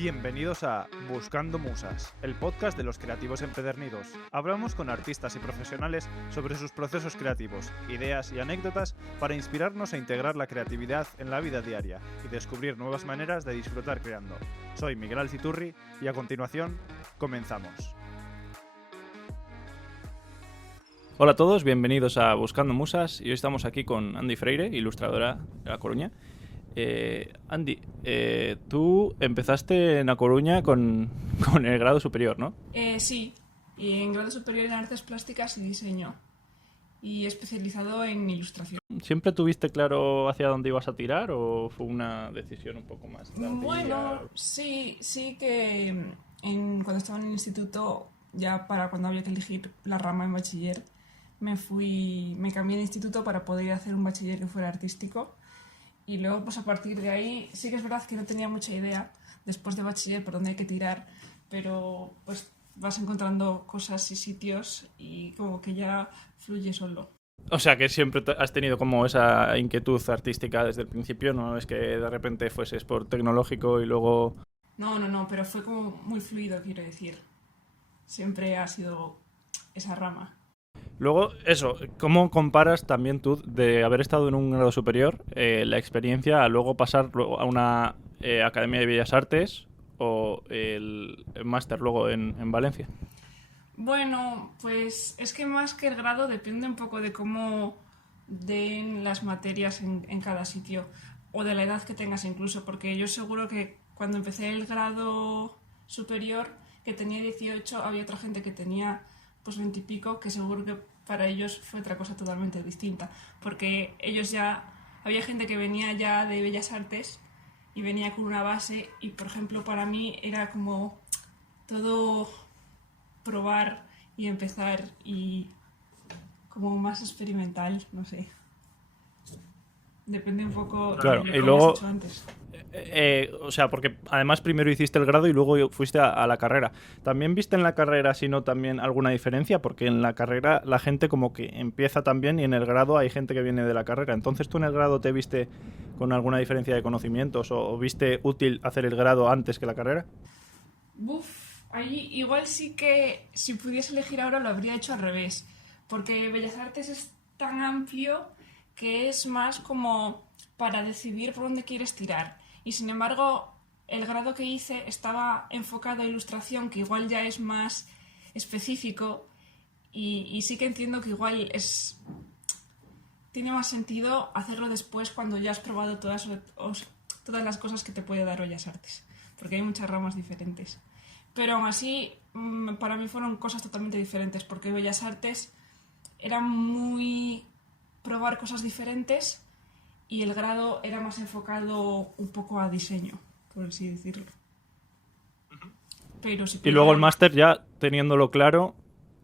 Bienvenidos a Buscando Musas, el podcast de los creativos empedernidos. Hablamos con artistas y profesionales sobre sus procesos creativos, ideas y anécdotas para inspirarnos e integrar la creatividad en la vida diaria y descubrir nuevas maneras de disfrutar creando. Soy Miguel Alciturri y a continuación, comenzamos. Hola a todos, bienvenidos a Buscando Musas y hoy estamos aquí con Andy Freire, ilustradora de La Coruña. Andy, tú empezaste en A Coruña con el grado superior, ¿no? Sí, y en grado superior en artes plásticas y diseño, y especializado en ilustración. ¿Siempre tuviste claro hacia dónde ibas a tirar o fue una decisión un poco más tardía? Bueno, sí que cuando estaba en el instituto, ya para cuando había que elegir la rama en bachiller, me cambié de instituto para poder hacer un bachiller que fuera artístico. Y luego, pues a partir de ahí, sí que es verdad que no tenía mucha idea después de bachiller por dónde hay que tirar, pero pues vas encontrando cosas y sitios y como que ya fluye solo. O sea que siempre has tenido como esa inquietud artística desde el principio, ¿no? Es que de repente fueses por tecnológico y luego... No, pero fue como muy fluido, quiero decir. Siempre ha sido esa rama. Luego, eso, ¿cómo comparas también tú de haber estado en un grado superior la experiencia a luego pasar a una Academia de Bellas Artes o el máster luego en Valencia? Bueno, pues es que más que el grado depende un poco de cómo den las materias en cada sitio o de la edad que tengas incluso, porque yo seguro que cuando empecé el grado superior, que tenía 18, había otra gente que tenía pues 20 y pico, que seguro que para ellos fue otra cosa totalmente distinta, porque ellos ya, había gente que venía ya de Bellas Artes y venía con una base y, por ejemplo, para mí era como todo probar y empezar y como más experimental, no sé. Depende un poco Claro, de y lo que luego, hayas hecho antes. O sea, porque además primero hiciste el grado y luego fuiste a la carrera. ¿También viste en la carrera, sino también alguna diferencia? Porque en la carrera la gente como que empieza también y en el grado hay gente que viene de la carrera. Entonces, ¿tú en el grado te viste con alguna diferencia de conocimientos o viste útil hacer el grado antes que la carrera? Ahí igual sí que si pudiese elegir ahora lo habría hecho al revés, porque Bellas Artes es tan amplio que es más como para decidir por dónde quieres tirar. Y sin embargo, el grado que hice estaba enfocado a ilustración, que igual ya es más específico, y sí que entiendo que igual tiene más sentido hacerlo después cuando ya has probado todas las cosas que te puede dar Bellas Artes, porque hay muchas ramas diferentes. Pero aún así, para mí fueron cosas totalmente diferentes, porque Bellas Artes era muy probar cosas diferentes y el grado era más enfocado un poco a diseño, por así decirlo. Pero si Y luego el máster, ya teniéndolo claro,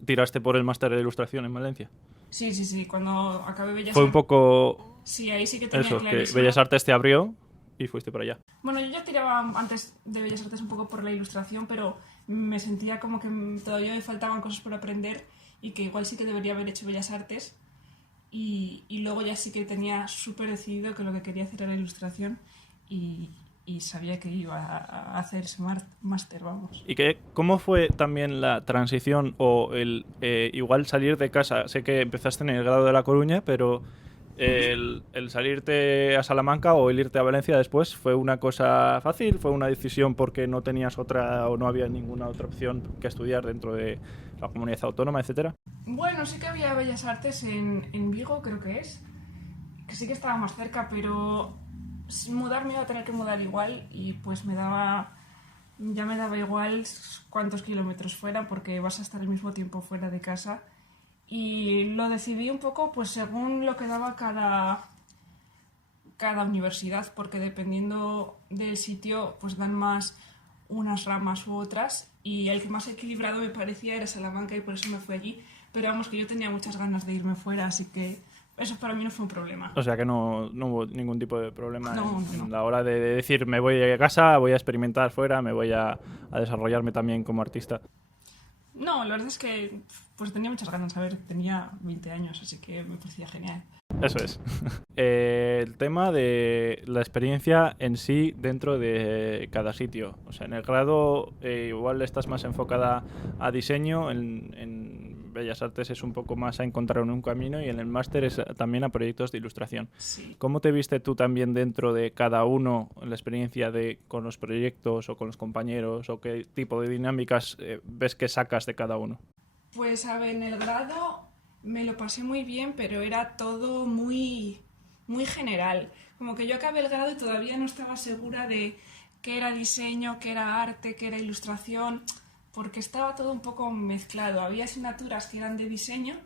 tiraste por el máster de ilustración en Valencia. Sí, cuando acabé Bellas Artes... Fue un poco... Sí, ahí sí que tenía eso, que clarísimo. Bellas Artes te abrió y fuiste para allá. Bueno, yo ya tiraba antes de Bellas Artes un poco por la ilustración, pero me sentía como que todavía me faltaban cosas por aprender y que igual sí que debería haber hecho Bellas Artes. Y luego ya sí que tenía súper decidido que lo que quería hacer era ilustración y sabía que iba a hacer ese máster, vamos. ¿Y cómo fue también la transición o el igual salir de casa? Sé que empezaste en el grado de La Coruña, pero el salirte a Salamanca o el irte a Valencia después, ¿fue una cosa fácil? ¿Fue una decisión porque no tenías otra o no había ninguna otra opción que estudiar dentro de la comunidad autónoma, etcétera? Bueno, sí que había Bellas Artes en Vigo, creo que sí que estaba más cerca, pero mudarme iba a tener que mudar igual y pues ya me daba igual cuántos kilómetros fuera porque vas a estar el mismo tiempo fuera de casa y lo decidí un poco pues según lo que daba cada universidad, porque dependiendo del sitio pues dan más unas ramas u otras y el que más equilibrado me parecía era Salamanca y por eso me fui allí, pero vamos que yo tenía muchas ganas de irme fuera, así que eso para mí no fue un problema. O sea que no hubo ningún tipo de problema No. en la hora de decir me voy a casa, voy a experimentar fuera, me voy a desarrollarme también como artista. No, la verdad es que pues tenía muchas ganas. A ver, tenía 20 años, así que me parecía genial. Eso es. El tema de la experiencia en sí dentro de cada sitio. O sea, en el grado igual estás más enfocada a diseño, en Bellas Artes es un poco más a encontrar un camino y en el máster es también a proyectos de ilustración. Sí. ¿Cómo te viste tú también dentro de cada uno, en la experiencia de con los proyectos o con los compañeros o qué tipo de dinámicas ves que sacas de cada uno? Pues a ver, en el grado me lo pasé muy bien, pero era todo muy general. Como que yo acabé el grado y todavía no estaba segura de qué era diseño, qué era arte, qué era ilustración, porque estaba todo un poco mezclado. Había asignaturas que eran de diseño,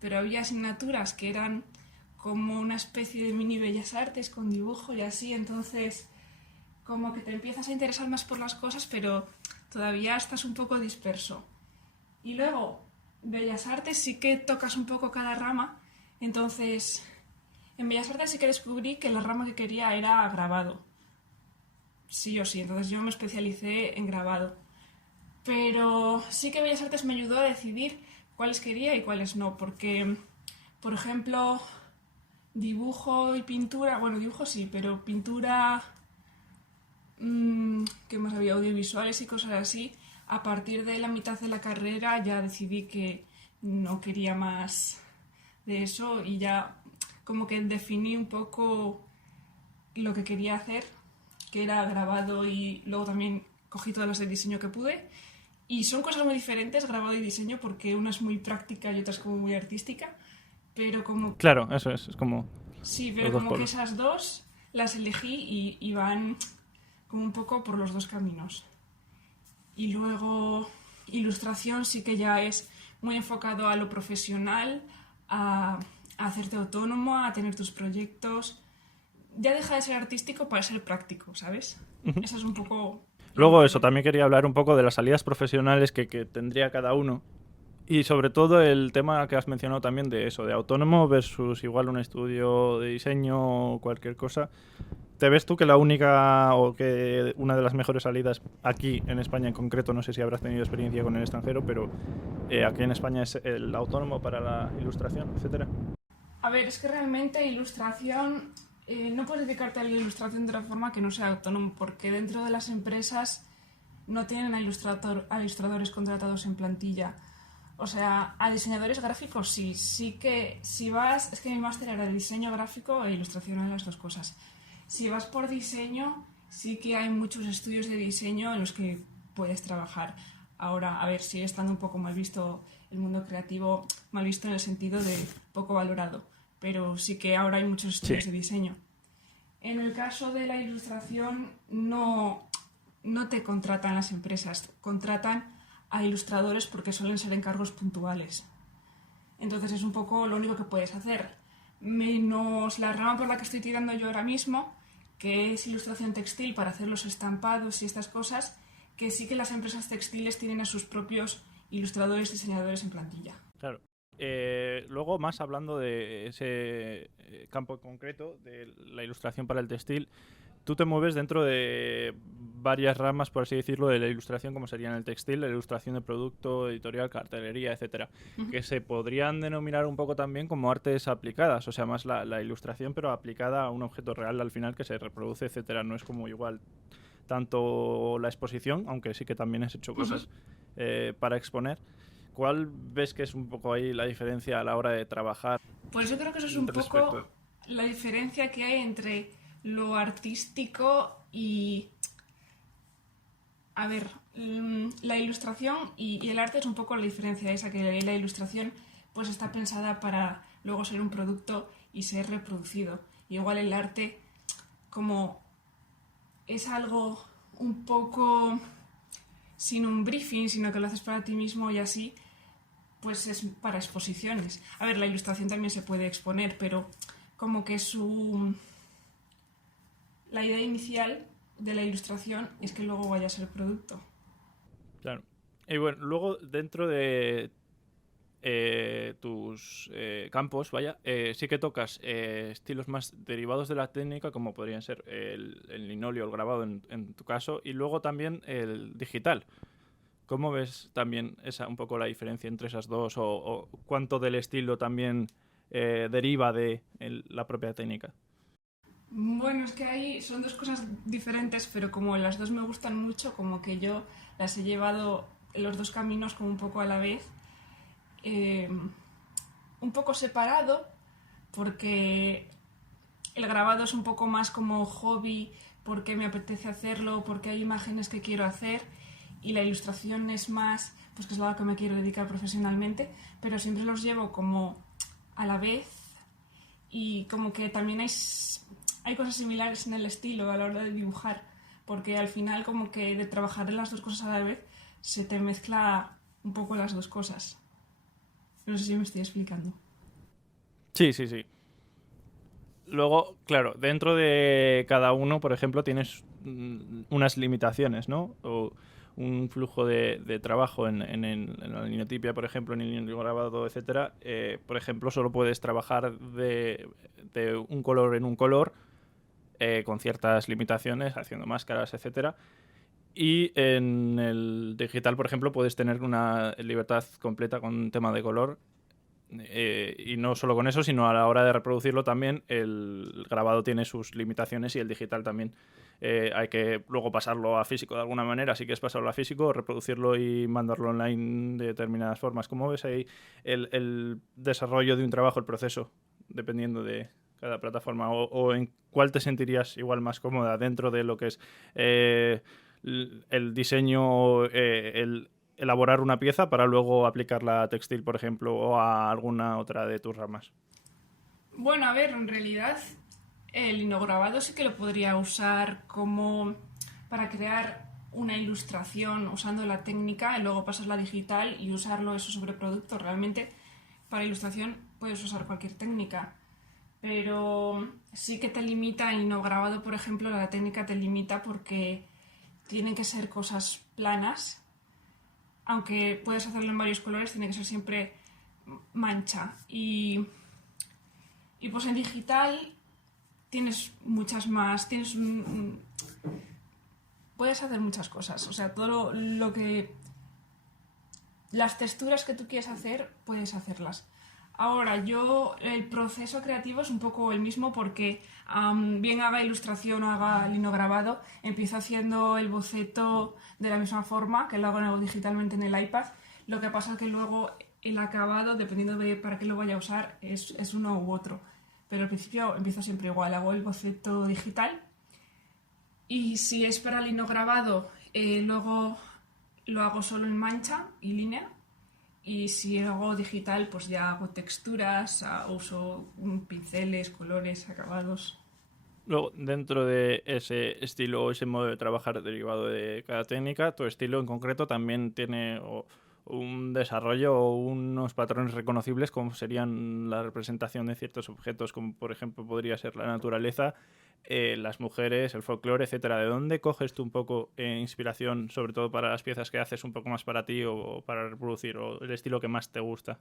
pero había asignaturas que eran como una especie de mini bellas artes con dibujo y así, entonces como que te empiezas a interesar más por las cosas, pero todavía estás un poco disperso. Y luego, Bellas Artes sí que tocas un poco cada rama, entonces en Bellas Artes sí que descubrí que la rama que quería era grabado, sí o sí, entonces yo me especialicé en grabado. Pero sí que Bellas Artes me ayudó a decidir cuáles quería y cuáles no, porque, por ejemplo, dibujo y pintura, bueno, dibujo sí, pero pintura, ¿qué más había? Audiovisuales y cosas así. A partir de la mitad de la carrera ya decidí que no quería más de eso y ya como que definí un poco lo que quería hacer, que era grabado y luego también cogí todas las de diseño que pude. Y son cosas muy diferentes, grabado y diseño, porque una es muy práctica y otra es como muy artística, pero como Claro, eso es como sí, pero los dos como que polos. esas dos las elegí y van como un poco por los dos caminos. Y luego ilustración sí que ya es muy enfocado a lo profesional, a hacerte autónomo, a tener tus proyectos. Ya deja de ser artístico para ser práctico, ¿sabes? Ujú. Esa es un poco la Luego eso, diferencia. también quería hablar un poco de las salidas profesionales que tendría cada uno. Y sobre todo el tema que has mencionado también de eso, de autónomo versus igual un estudio de diseño o cualquier cosa. ¿Te ves tú que la única o que una de las mejores salidas aquí en España en concreto, no sé si habrás tenido experiencia con el extranjero, pero aquí en España es el autónomo para la ilustración, etcétera? A ver, es que realmente ilustración, no puedes dedicarte a la ilustración de otra forma que no sea autónomo, porque dentro de las empresas no tienen a ilustradores contratados en plantilla. O sea, a diseñadores gráficos sí, sí que si vas, es que mi máster era de diseño gráfico e ilustración en las dos cosas. Si vas por diseño, sí que hay muchos estudios de diseño en los que puedes trabajar. Ahora, a ver, sigue estando un poco mal visto el mundo creativo, mal visto en el sentido de poco valorado, pero sí que ahora hay muchos Sí. estudios de diseño. En el caso de la ilustración, no te contratan las empresas, contratan a ilustradores porque suelen ser encargos puntuales. Entonces es un poco lo único que puedes hacer. Menos la rama por la que estoy tirando yo ahora mismo, que es ilustración textil para hacer los estampados y estas cosas, que sí que las empresas textiles tienen a sus propios ilustradores, diseñadores en plantilla. Claro. Luego, más hablando de ese campo concreto, de la ilustración para el textil, tú te mueves dentro de varias ramas, por así decirlo, de la ilustración, como serían el textil, la ilustración de producto, editorial, cartelería, etcétera, que se podrían denominar un poco también como artes aplicadas, o sea, más la ilustración, pero aplicada a un objeto real al final que se reproduce, etcétera. No es como igual tanto la exposición, aunque sí que también has hecho cosas para exponer. ¿Cuál ves que es un poco ahí la diferencia a la hora de trabajar Pues yo creo que eso es un poco respecto? la diferencia que hay entre lo artístico y, a ver, la ilustración y el arte es un poco la diferencia esa, que la ilustración pues está pensada para luego ser un producto y ser reproducido. Y igual el arte como es algo un poco sin un briefing, sino que lo haces para ti mismo y así, pues es para exposiciones. A ver, la ilustración también se puede exponer, pero como que la idea inicial de la ilustración es que luego vaya a ser producto. Claro. Y bueno, luego dentro de tus campos, vaya, sí que tocas estilos más derivados de la técnica, como podrían ser el linóleo, el grabado en tu caso, y luego también el digital. ¿Cómo ves también un poco la diferencia entre esas dos o cuánto del estilo también deriva de la propia técnica? Bueno, es que ahí son dos cosas diferentes, pero como las dos me gustan mucho, como que yo las he llevado los dos caminos como un poco a la vez, eh, un poco separado, porque el grabado es un poco más como hobby, porque me apetece hacerlo, porque hay imágenes que quiero hacer, y la ilustración es más, pues que es algo que me quiero dedicar profesionalmente, pero siempre los llevo como a la vez y como que también hay cosas similares en el estilo a la hora de dibujar, porque al final como que de trabajar en las dos cosas a la vez se te mezcla un poco las dos cosas. No sé si me estoy explicando. Sí, sí, sí. Luego, claro, dentro de cada uno, por ejemplo, tienes unas limitaciones, ¿no? O un flujo de trabajo en la linotipia, por ejemplo, en el línea grabado, etcétera. Por ejemplo, solo puedes trabajar de un color en un color, con ciertas limitaciones, haciendo máscaras, etcétera. Y en el digital, por ejemplo, puedes tener una libertad completa con tema de color. Y no solo con eso, sino a la hora de reproducirlo también, el grabado tiene sus limitaciones y el digital también. Hay que luego pasarlo a físico de alguna manera, si quieres pasarlo a físico, reproducirlo y mandarlo online de determinadas formas. ¿Cómo ves ahí el desarrollo de un trabajo, el proceso, dependiendo de cada plataforma? O en cuál te sentirías igual más cómoda dentro de lo que es el diseño, el elaborar una pieza para luego aplicarla a textil, por ejemplo, o a alguna otra de tus ramas? Bueno, a ver, en realidad el linograbado sí que lo podría usar como para crear una ilustración usando la técnica y luego pasarla a digital y usarlo eso sobre producto. Realmente para ilustración puedes usar cualquier técnica, pero sí que te limita el linograbado, por ejemplo, la técnica te limita porque tienen que ser cosas planas, aunque puedes hacerlo en varios colores, tiene que ser siempre mancha. Y pues en digital tienes muchas más, puedes hacer muchas cosas, o sea, todo lo que, las texturas que tú quieres hacer, puedes hacerlas. Ahora, yo, el proceso creativo es un poco el mismo porque bien haga ilustración o haga linograbado, empiezo haciendo el boceto de la misma forma que lo hago digitalmente en el iPad. Lo que pasa es que luego el acabado, dependiendo de para qué lo vaya a usar, es uno u otro. Pero al principio empiezo siempre igual, hago el boceto digital y si es para linograbado, luego lo hago solo en mancha y línea. Y si hago digital, pues ya hago texturas, uso pinceles, colores, acabados. Luego, dentro de ese estilo o ese modo de trabajar derivado de cada técnica, tu estilo en concreto también tiene un desarrollo o unos patrones reconocibles como serían la representación de ciertos objetos, como por ejemplo podría ser la naturaleza, las mujeres, el folclore, etcétera. ¿De dónde coges tú un poco inspiración, sobre todo para las piezas que haces un poco más para ti o para reproducir, o el estilo que más te gusta?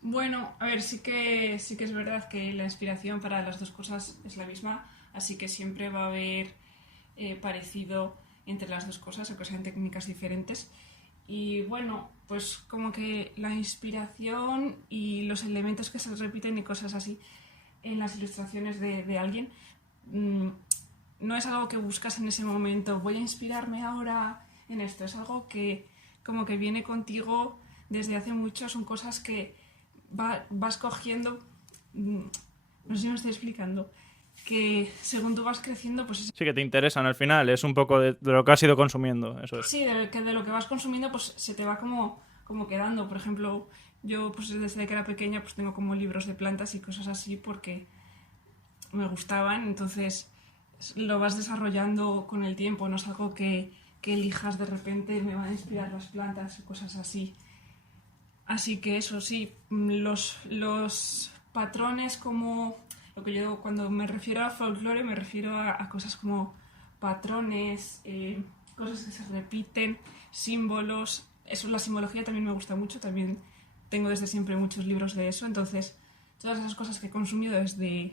Bueno, a ver, sí que es verdad que la inspiración para las dos cosas es la misma, así que siempre va a haber parecido entre las dos cosas, aunque sean técnicas diferentes. Y bueno, pues como que la inspiración y los elementos que se repiten y cosas así en las ilustraciones de alguien mmm, no es algo que buscas en ese momento, voy a inspirarme ahora en esto, es algo que como que viene contigo desde hace mucho, son cosas que vas cogiendo, no sé si me estoy explicando, que según tú vas creciendo, pues Sí, que te interesan al final, es un poco de lo que has ido consumiendo, eso es. sí, de lo que vas consumiendo, pues se te va como quedando. Por ejemplo, yo pues desde que era pequeña pues tengo como libros de plantas y cosas así porque me gustaban, entonces lo vas desarrollando con el tiempo, no es algo que elijas de repente, me van a inspirar las plantas o cosas así. Así que eso sí, los patrones como lo que yo cuando me refiero a folclore me refiero a cosas como patrones, cosas que se repiten, símbolos. Eso, la simbología también me gusta mucho, también tengo desde siempre muchos libros de eso, entonces todas esas cosas que he consumido desde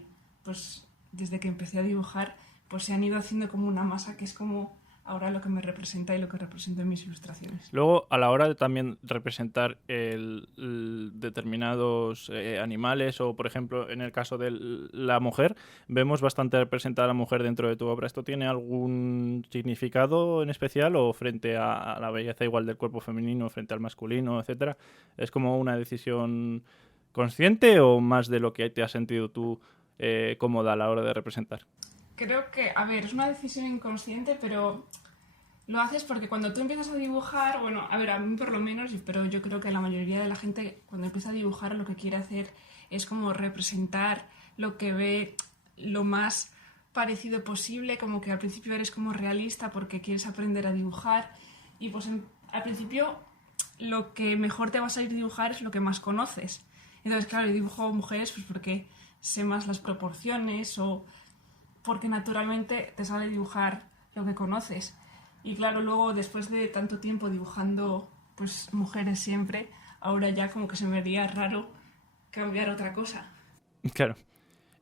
que empecé a dibujar, pues se han ido haciendo como una masa que es como ahora lo que me representa y lo que represento en mis ilustraciones. Luego, a la hora de también representar determinados animales o, por ejemplo, en el caso de la mujer, vemos bastante representada a la mujer dentro de tu obra. ¿Esto tiene algún significado en especial o frente a la belleza igual del cuerpo femenino, frente al masculino, etcétera? ¿Es como una decisión consciente o más de lo que te has sentido tú cómoda a la hora de representar? Creo que, a ver, es una decisión inconsciente, pero lo haces porque cuando tú empiezas a dibujar, bueno, a ver, a mí por lo menos, pero yo creo que la mayoría de la gente cuando empieza a dibujar lo que quiere hacer es como representar lo que ve lo más parecido posible, como que al principio eres como realista porque quieres aprender a dibujar y pues al principio lo que mejor te va a salir dibujar es lo que más conoces. Entonces, claro, yo dibujo mujeres pues porque sé más las proporciones o porque naturalmente te sale dibujar lo que conoces. Y claro, luego después de tanto tiempo dibujando pues mujeres siempre, ahora ya como que se me haría raro cambiar otra cosa. Claro.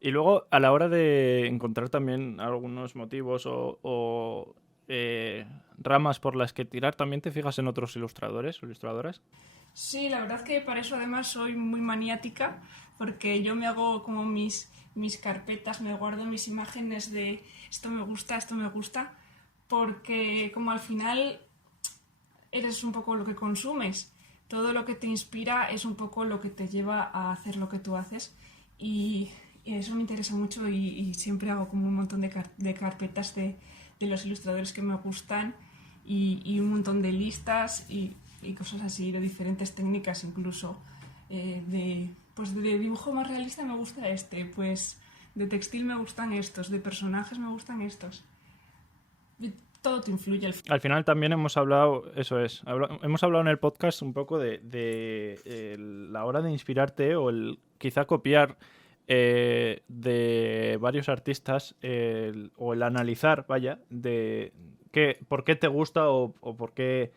Y luego, a la hora de encontrar también algunos motivos o ramas por las que tirar, ¿también te fijas en otros ilustradores o ilustradoras? Sí, la verdad que para eso además soy muy maniática, porque yo me hago como mis carpetas, me guardo mis imágenes de esto me gusta, porque como al final eres un poco lo que consumes, todo lo que te inspira es un poco lo que te lleva a hacer lo que tú haces y eso me interesa mucho y siempre hago como un montón de carpetas de los ilustradores que me gustan y un montón de listas y cosas así, de diferentes técnicas incluso. Pues de dibujo más realista me gusta este, pues de textil me gustan estos, de personajes me gustan estos. Todo te influye al final. Al final también hemos hablado, eso es, hemos hablado en el podcast un poco de la hora de inspirarte o el quizá copiar de varios artistas o el analizar, vaya, de por qué te gusta o por qué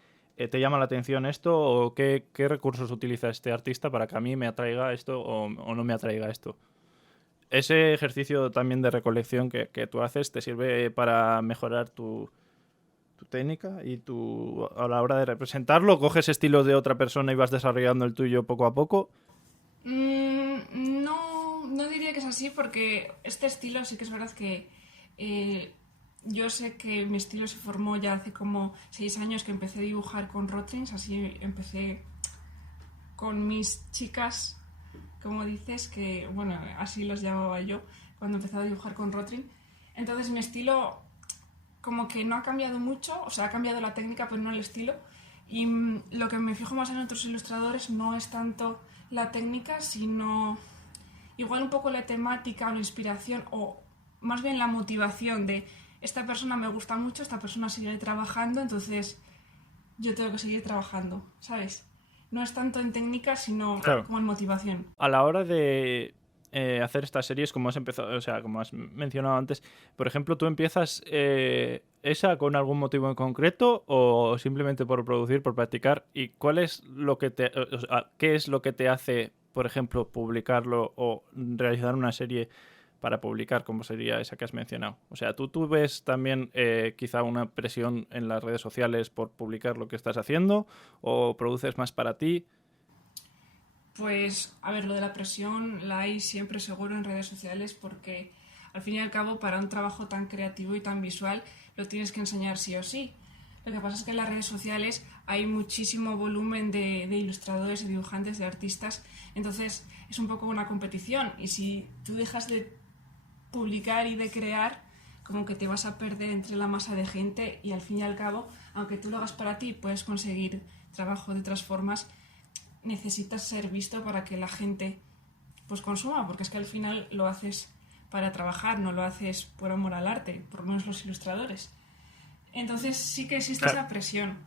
te llama la atención esto o qué recursos utiliza este artista para que a mí me atraiga esto o no me atraiga esto. Ese ejercicio también de recolección que tú haces te sirve para mejorar tu técnica y tú a la hora de representarlo coges estilos de otra persona y vas desarrollando el tuyo poco a poco. No diría que es así porque este estilo sí que es verdad que yo sé que mi estilo se formó ya hace como 6 años que empecé a dibujar con Rotrins, así empecé con mis chicas, como dices, que bueno, así los llamaba yo cuando empecé a dibujar con Rotring. Entonces mi estilo como que no ha cambiado mucho, o sea, ha cambiado la técnica pero no el estilo. Y lo que me fijo más en otros ilustradores no es tanto la técnica, sino igual un poco la temática o la inspiración o más bien la motivación de esta persona me gusta mucho, esta persona sigue trabajando, entonces yo tengo que seguir trabajando, ¿sabes? No es tanto en técnica, sino Claro. como en motivación. A la hora de hacer estas series, como has empezado, o sea, como has mencionado antes, por ejemplo, ¿tú empiezas esa con algún motivo en concreto o simplemente por producir, por practicar? ¿Y cuál es lo que o sea, qué es lo que te hace, por ejemplo, publicarlo o realizar una serie para publicar, como sería esa que has mencionado? O sea, ¿tú ves también quizá una presión en las redes sociales por publicar lo que estás haciendo o produces más para ti? Pues, a ver, lo de la presión la hay siempre seguro en redes sociales porque al fin y al cabo para un trabajo tan creativo y tan visual lo tienes que enseñar sí o sí. Lo que pasa es que en las redes sociales hay muchísimo volumen de ilustradores, de dibujantes, de artistas, entonces es un poco una competición y si tú dejas de publicar y de crear, como que te vas a perder entre la masa de gente y al fin y al cabo, aunque tú lo hagas para ti, puedes conseguir trabajo de otras formas, necesitas ser visto para que la gente pues consuma, porque es que al final lo haces para trabajar, no lo haces por amor al arte, por lo menos los ilustradores. Entonces sí que existe esa presión.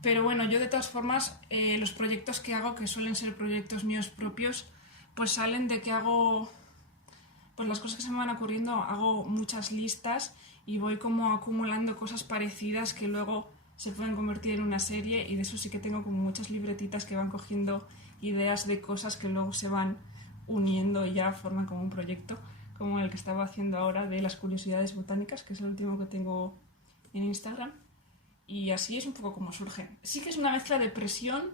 Pero bueno, yo de todas formas, los proyectos que hago, que suelen ser proyectos míos propios, pues salen de que hago, pues las cosas que se me van ocurriendo, hago muchas listas y voy como acumulando cosas parecidas que luego se pueden convertir en una serie y de eso sí que tengo como muchas libretitas que van cogiendo ideas de cosas que luego se van uniendo y ya forman como un proyecto, como el que estaba haciendo ahora de las curiosidades botánicas, que es el último que tengo en Instagram. y así es un poco como surgen. Sí que es una mezcla de presión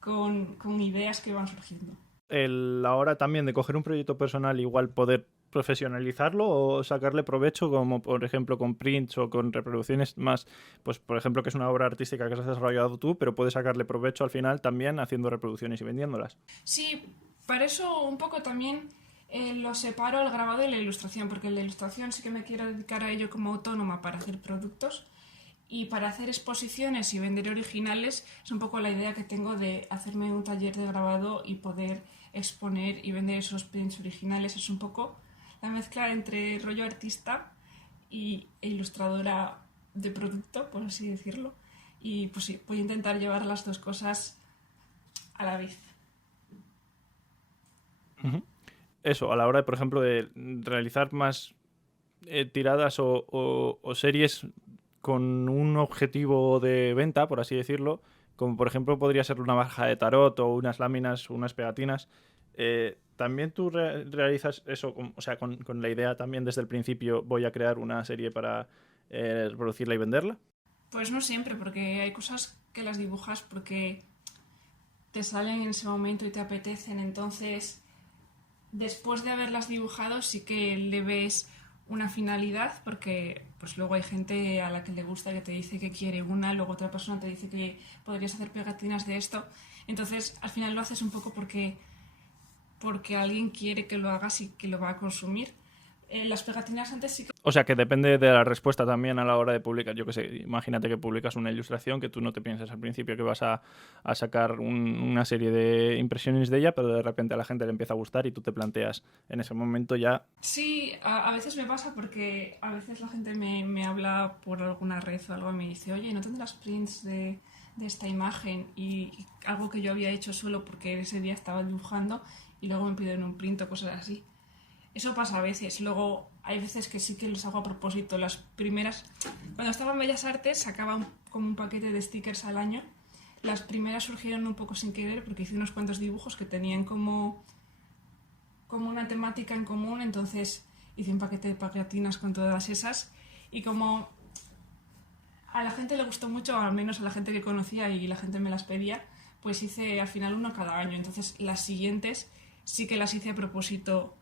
con ideas que van surgiendo. La hora también de coger un proyecto personal, igual poder profesionalizarlo o sacarle provecho, como por ejemplo con prints o con reproducciones más, pues por ejemplo que es una obra artística que has desarrollado tú, pero puedes sacarle provecho al final también haciendo reproducciones y vendiéndolas. Sí, para eso un poco también lo separo el grabado y la ilustración, porque en la ilustración sí que me quiero dedicar a ello como autónoma para hacer productos. Y para hacer exposiciones y vender originales es un poco la idea que tengo de hacerme un taller de grabado y poder exponer y vender esos prints originales. Es un poco la mezcla entre rollo artista e ilustradora de producto, por así decirlo. Y pues sí, voy a intentar llevar las dos cosas a la vez. Eso, a la hora, por ejemplo, de realizar más tiradas o series con un objetivo de venta, por así decirlo, como por ejemplo podría ser una baraja de tarot o unas láminas, unas pegatinas. ¿También tú realizas eso, o sea, con la idea también desde el principio voy a crear una serie para producirla y venderla? Pues no siempre, porque hay cosas que las dibujas porque te salen en ese momento y te apetecen. Entonces, después de haberlas dibujado, sí que le ves una finalidad, porque pues luego hay gente a la que le gusta que te dice que quiere una, luego otra persona te dice que podrías hacer pegatinas de esto. Entonces, al final lo haces un poco porque alguien quiere que lo hagas y que lo va a consumir. Las pegatinas antes sí que... O sea, que depende de la respuesta también a la hora de publicar. Yo qué sé, imagínate que publicas una ilustración que tú no te piensas al principio que vas a sacar una serie de impresiones de ella, pero de repente a la gente le empieza a gustar y tú te planteas en ese momento ya... Sí, a veces me pasa porque a veces la gente me habla por alguna red o algo y me dice, oye, ¿no tendrás prints de esta imagen? Y algo que yo había hecho solo porque ese día estaba dibujando y luego me piden un print o cosas así. Eso pasa a veces. Luego hay veces que sí que los hago a propósito. Las primeras, cuando estaba en Bellas Artes, sacaba como un paquete de stickers al año. Las primeras surgieron un poco sin querer porque hice unos cuantos dibujos que tenían como una temática en común. Entonces hice un paquete de pegatinas con todas esas. Y como a la gente le gustó mucho, al menos a la gente que conocía y la gente me las pedía, pues hice al final uno cada año. Entonces las siguientes sí que las hice a propósito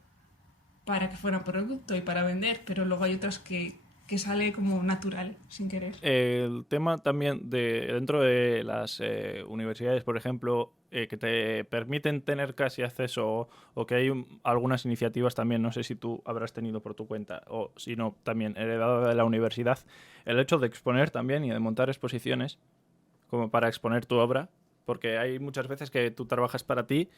para que fuera producto y para vender, pero luego hay otras que sale como natural, sin querer. El tema también de dentro de las universidades, por ejemplo, que te permiten tener casi acceso o que hay algunas iniciativas también, no sé si tú habrás tenido por tu cuenta o si no, también heredado de la universidad, el hecho de exponer también y de montar exposiciones como para exponer tu obra, porque hay muchas veces que tú trabajas para ti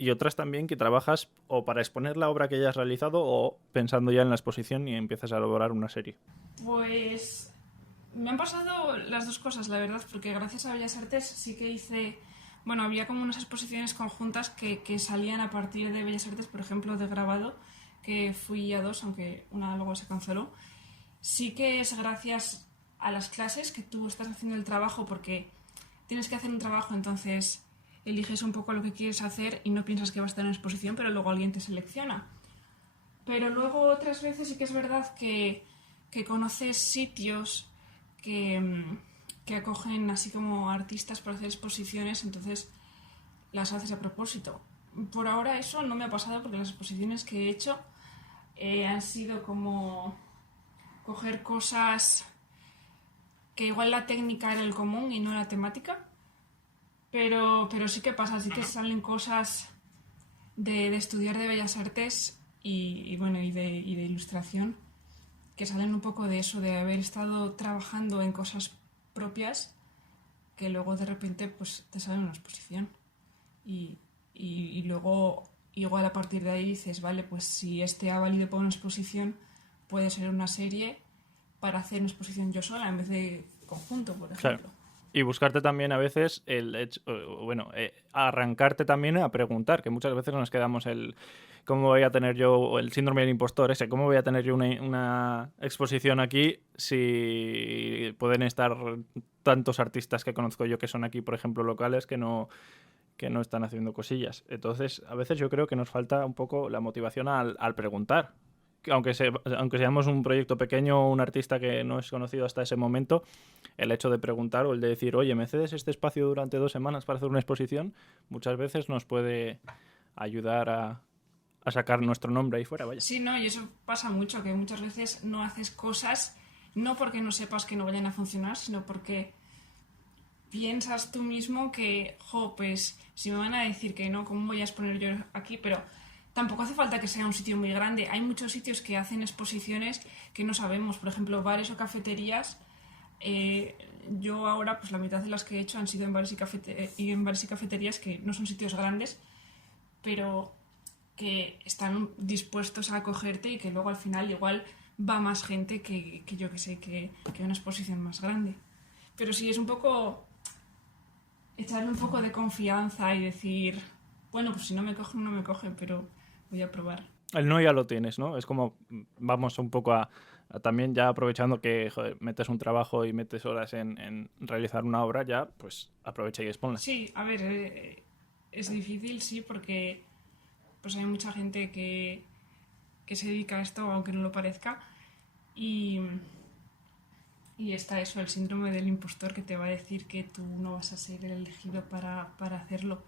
y otras también que trabajas o para exponer la obra que hayas realizado o pensando ya en la exposición y empiezas a elaborar una serie. Pues me han pasado las dos cosas, la verdad, porque gracias a Bellas Artes sí que hice... Bueno, había como unas exposiciones conjuntas que salían a partir de Bellas Artes, por ejemplo, de grabado, que fui a dos, aunque una luego se canceló. Sí que es gracias a las clases que tú estás haciendo el trabajo, porque tienes que hacer un trabajo, entonces eliges un poco lo que quieres hacer y no piensas que va a estar en exposición, pero luego alguien te selecciona. Pero luego otras veces sí que es verdad que conoces sitios que acogen así como artistas para hacer exposiciones, entonces las haces a propósito. Por ahora eso no me ha pasado porque las exposiciones que he hecho han sido como coger cosas que igual la técnica era el común y no la temática. Pero sí que pasa, sí que salen cosas de estudiar de Bellas Artes bueno, y de ilustración, que salen un poco de eso, de haber estado trabajando en cosas propias, que luego de repente pues te sale una exposición. Y luego igual a partir de ahí dices, vale, pues si este ha valido para una exposición, puede ser una serie para hacer una exposición yo sola en vez de conjunto, por ejemplo. Claro. Y buscarte también a veces arrancarte también a preguntar, que muchas veces nos quedamos cómo voy a tener yo el síndrome del impostor ese, cómo voy a tener yo una exposición aquí si pueden estar tantos artistas que conozco yo que son aquí, por ejemplo, locales que no están haciendo cosillas. Entonces, a veces yo creo que nos falta un poco la motivación al preguntar. aunque seamos un proyecto pequeño o un artista que no es conocido hasta ese momento, el hecho de preguntar o el de decir, oye, ¿me cedes este espacio durante 2 semanas para hacer una exposición? Muchas veces nos puede ayudar a sacar nuestro nombre ahí fuera, vaya. Sí, no, y eso pasa mucho, que muchas veces no haces cosas no porque no sepas que no vayan a funcionar, sino porque piensas tú mismo que, pues si me van a decir que no, ¿cómo voy a exponer yo aquí? Pero tampoco hace falta que sea un sitio muy grande. Hay muchos sitios que hacen exposiciones que no sabemos, por ejemplo, bares o cafeterías. Yo ahora, pues la mitad de las que he hecho han sido en bares y cafeterías que no son sitios grandes, pero que están dispuestos a acogerte y que luego al final igual va más gente que yo que sé, que una exposición más grande. Pero sí, es un poco echarle un poco de confianza y decir, bueno, pues si no me cogen, no me cogen, pero voy a probar. El no ya lo tienes, ¿no? Es como, vamos un poco a también ya aprovechando que joder, metes un trabajo y metes horas en realizar una obra, ya pues aprovecha y exponla. Sí, a ver, es difícil, sí, porque pues hay mucha gente que se dedica a esto, aunque no lo parezca, y, y está eso, el síndrome del impostor que te va a decir que tú no vas a ser el elegido para hacerlo.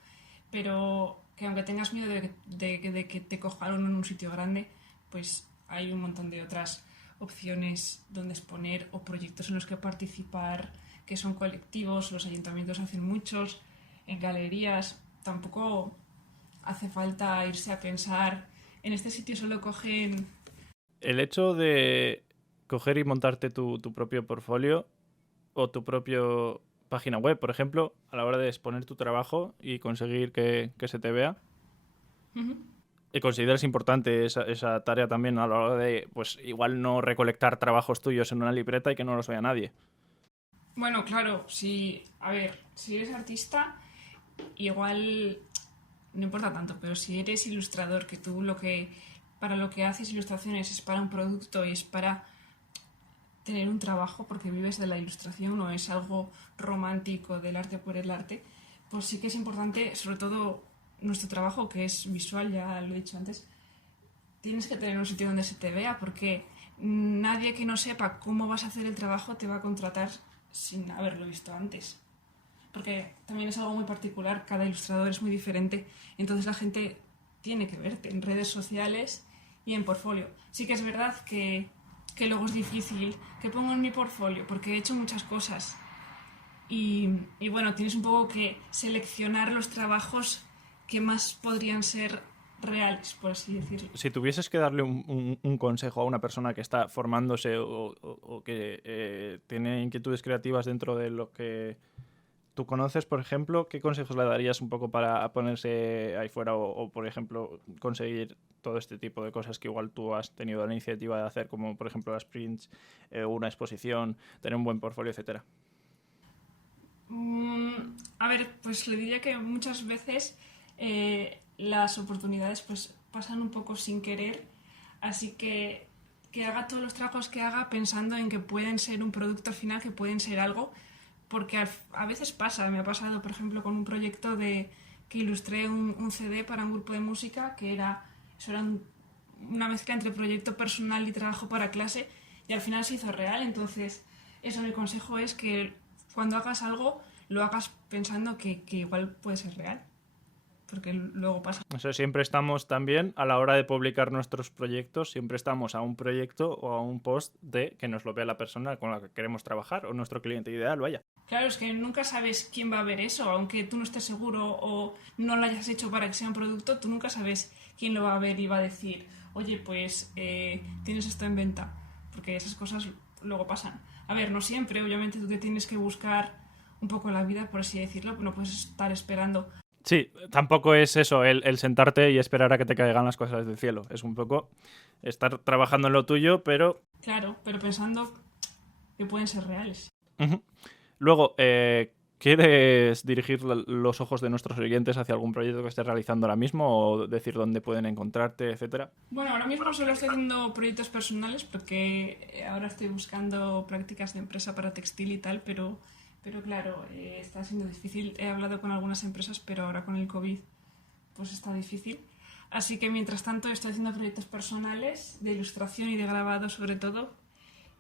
Pero que aunque tengas miedo de que te cojan en un sitio grande, pues hay un montón de otras opciones donde exponer o proyectos en los que participar, que son colectivos, los ayuntamientos hacen muchos, en galerías. Tampoco hace falta irse a pensar, en este sitio solo cogen. El hecho de coger y montarte tu propio portfolio o tu propio página web, por ejemplo, a la hora de exponer tu trabajo y conseguir que se te vea. Uh-huh. ¿Y consideras importante esa tarea también a la hora de, pues, igual no recolectar trabajos tuyos en una libreta y que no los vea nadie? Bueno, claro, a ver, si eres artista, igual no importa tanto, pero si eres ilustrador, que tú para lo que haces ilustraciones es para un producto y es para tener un trabajo porque vives de la ilustración o es algo romántico del arte por el arte, pues sí que es importante, sobre todo nuestro trabajo que es visual, ya lo he dicho antes, tienes que tener un sitio donde se te vea porque nadie que no sepa cómo vas a hacer el trabajo te va a contratar sin haberlo visto antes. Porque también es algo muy particular, cada ilustrador es muy diferente, entonces la gente tiene que verte en redes sociales y en portfolio. Sí que es verdad que luego es difícil que pongo en mi portfolio porque he hecho muchas cosas y bueno, tienes un poco que seleccionar los trabajos que más podrían ser reales, por así decirlo. Si tuvieses que darle un consejo a una persona que está formándose o que tiene inquietudes creativas dentro de lo que tú conoces, por ejemplo, ¿qué consejos le darías un poco para ponerse ahí fuera o, por ejemplo, conseguir todo este tipo de cosas que igual tú has tenido la iniciativa de hacer, como por ejemplo las prints, una exposición, tener un buen portfolio, etcétera? A ver, pues le diría que muchas veces las oportunidades pues pasan un poco sin querer, así que haga todos los trabajos que haga pensando en que pueden ser un producto final, que pueden ser algo, porque a veces pasa, me ha pasado por ejemplo con un proyecto que ilustré un CD para un grupo de música que eso era una mezcla entre proyecto personal y trabajo para clase y al final se hizo real, entonces eso mi consejo es que cuando hagas algo lo hagas pensando que igual puede ser real, porque luego pasa. Eso siempre estamos también a la hora de publicar nuestros proyectos, siempre estamos a un proyecto o a un post de que nos lo vea la persona con la que queremos trabajar o nuestro cliente ideal, vaya. Claro, es que nunca sabes quién va a ver eso, aunque tú no estés seguro o no lo hayas hecho para que sea un producto, tú nunca sabes quién lo va a ver y va a decir, oye, pues tienes esto en venta, porque esas cosas luego pasan. A ver, no siempre, obviamente tú te tienes que buscar un poco la vida, por así decirlo, no puedes estar esperando. Sí, tampoco es eso, el sentarte y esperar a que te caigan las cosas del cielo. Es un poco estar trabajando en lo tuyo, pero... Claro, pero pensando que pueden ser reales. Uh-huh. Luego, ¿quieres dirigir los ojos de nuestros oyentes hacia algún proyecto que estés realizando ahora mismo o decir dónde pueden encontrarte, etcétera? Bueno, ahora mismo solo estoy haciendo proyectos personales porque ahora estoy buscando prácticas de empresa para textil y tal, pero claro, está siendo difícil. He hablado con algunas empresas, pero ahora con el COVID pues está difícil. Así que mientras tanto estoy haciendo proyectos personales de ilustración y de grabado sobre todo.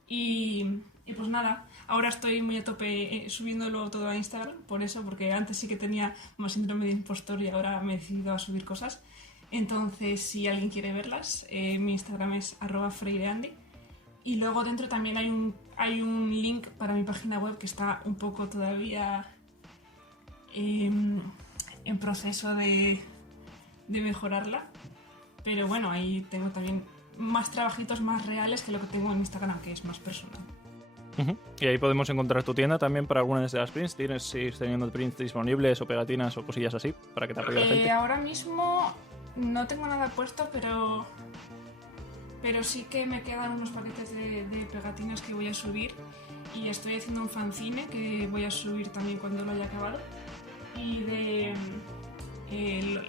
Y pues nada, ahora estoy muy a tope subiéndolo todo a Instagram, por eso, porque antes sí que tenía más síndrome de impostor y ahora me he decidido a subir cosas. Entonces, si alguien quiere verlas, mi Instagram es @freireandy. Y luego dentro también hay un link para mi página web que está un poco todavía en proceso de mejorarla. Pero bueno, ahí tengo también más trabajitos más reales que lo que tengo en Instagram, que es más personal. Y ahí podemos encontrar tu tienda también para algunas de las prints. ¿Sigues teniendo prints disponibles o pegatinas o cosillas así para que te apoye la gente? Ahora mismo no tengo nada puesto, pero sí que me quedan unos paquetes de pegatinas que voy a subir, y estoy haciendo un fanzine que voy a subir también cuando lo haya acabado. Y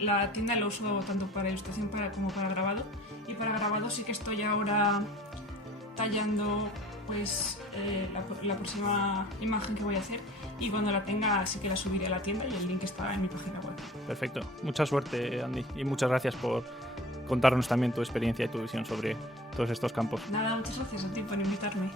la tienda lo uso tanto para ilustración como para grabado, y para grabado sí que estoy ahora tallando pues la próxima imagen que voy a hacer, y cuando la tenga sí que la subiré a la tienda, y el link está en mi página web. Perfecto, mucha suerte, Andy, y muchas gracias por contarnos también tu experiencia y tu visión sobre todos estos campos. Nada, muchas gracias a ti por invitarme.